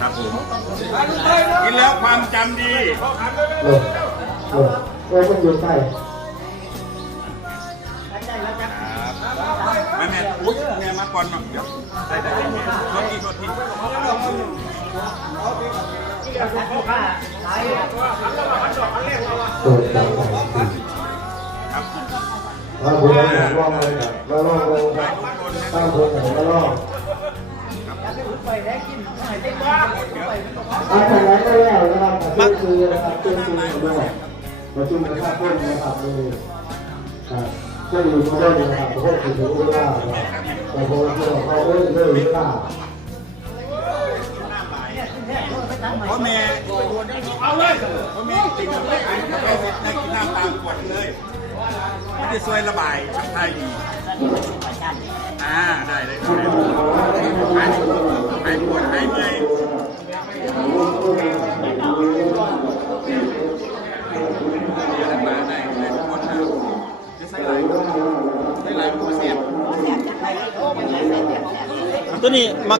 ครับผมกินแล้วความจำดีมันอยู่ใต้แม่อุ้ยแม่มาก่อนมาเดี๋ยวได้โทษทีครับเราบุญเราลองเลยเราลองเลยตั้งตัวเราลองอาจารย์ก็แล้วนะครับก็คือนะครับเป็นจริงด้วยประชุมนะครับเพื่อนนะครับเลยก็อยู่ที่นั่นนะครับพวกที่รู้ว่าแต่พอเขาเริ่มว่า เพราะแม่เอาเลยเพราะแม่จริงๆไม่กินกาแฟได้กินน้ำตามขวดเลยมันจะช่วยระบายทางไทยดีได้เลยหายปวดหายเมื่อยมาได้เลยทุกคนนะจะใส่ไหลหัวเสียบตัวนี้